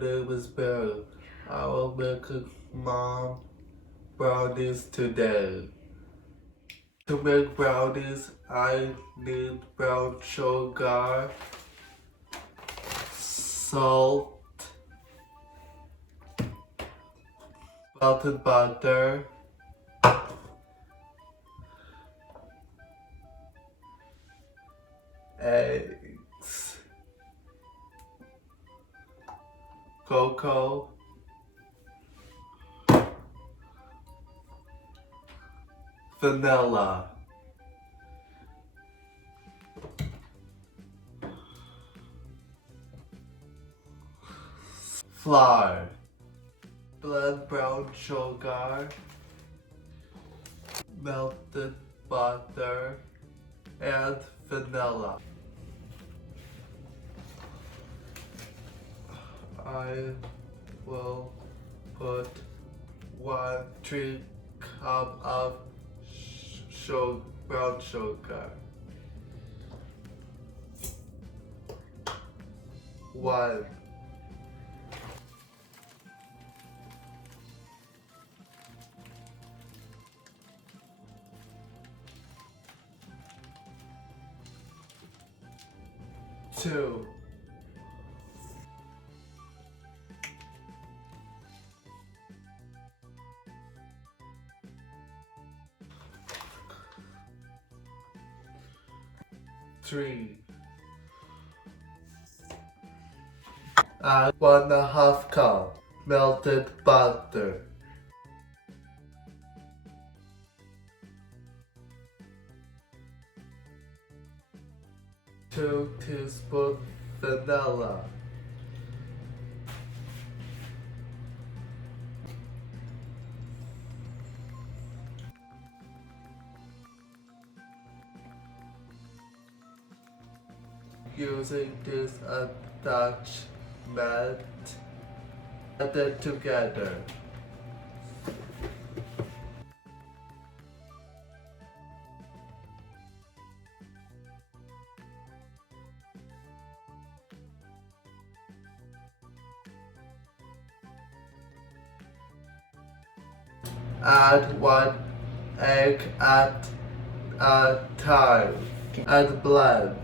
name is Bill. I will make mom brownies today. To make brownies, I need brown sugar, salt, melted butter, eggs, cocoa, vanilla, flour, blend brown sugar, melted butter, and vanilla. I will put 1 cup of brown sugar. 1. 2. 3. Add 1.5 cup melted butter. 2 teaspoons vanilla. 'Using this attachment, add it together. Add 1 egg at a time and blend.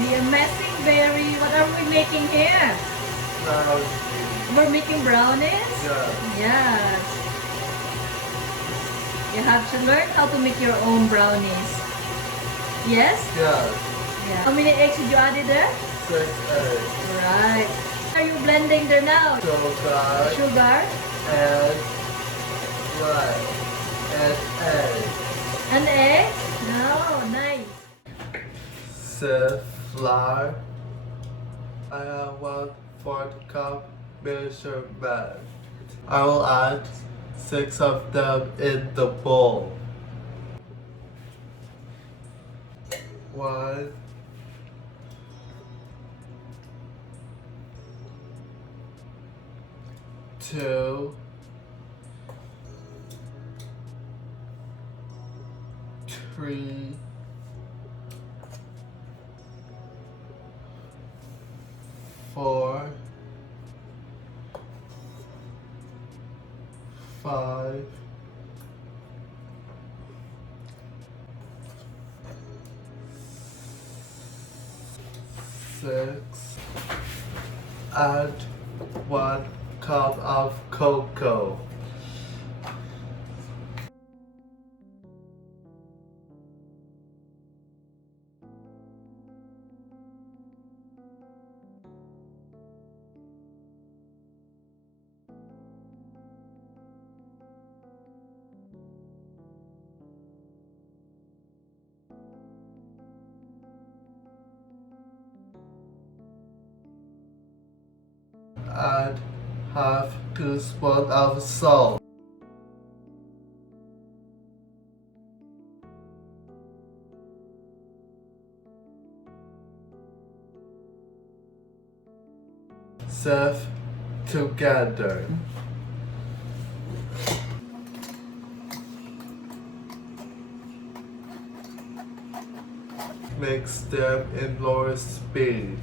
The amazing berry. What are we making here? We're making brownies? Yes. You have to learn how to make your own brownies. Yes? Yes. Yeah. How many eggs did you add in there? 6 eggs. Right. What are you blending there now? Sugar. And blood. And egg. And egg? No, nice. Sieve flour. I have 1/4 cup measurement. I will add 6 of them in the bowl. 1, 2, 3, 4, 5, 6. Add 1 cup of cocoa. tablespoons of salt. Serve together. Mix them in low speed.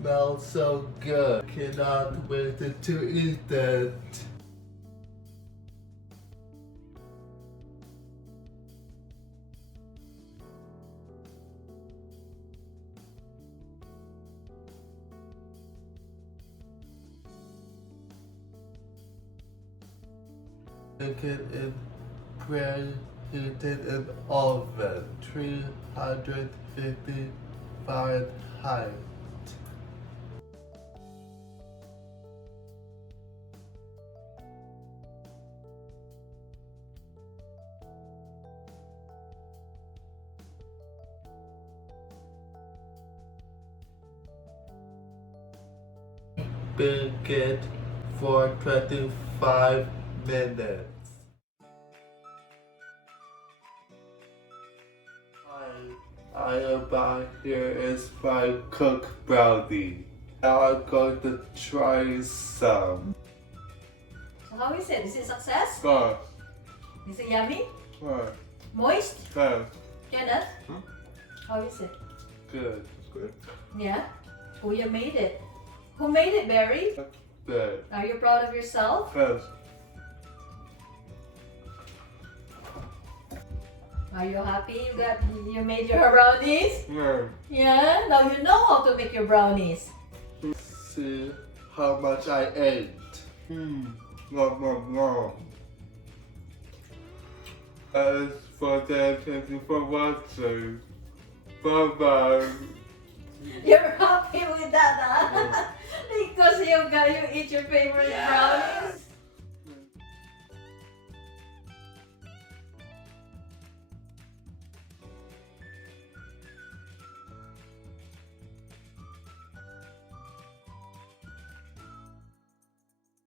Smells so good. Cannot wait to eat it. Bake it in preheated in oven 350 Fahrenheit. Bake it for 25 minutes. I about here is my cooked brownie. Now I'm going to try some. So how is it? Is it success? Good. Is it yummy? Good. Moist? Good. Kenneth? How is it? Good. Good. Yeah? Who you made it? Who made it, Barry? Good. Are you proud of yourself? Good. Are you happy you made your brownies? Yeah. Yeah? Now you know how to make your brownies. See how much I ate. No. As for that, thank you for watching. Bye-bye. You're happy with that, huh? Because you eat your favorite brownies?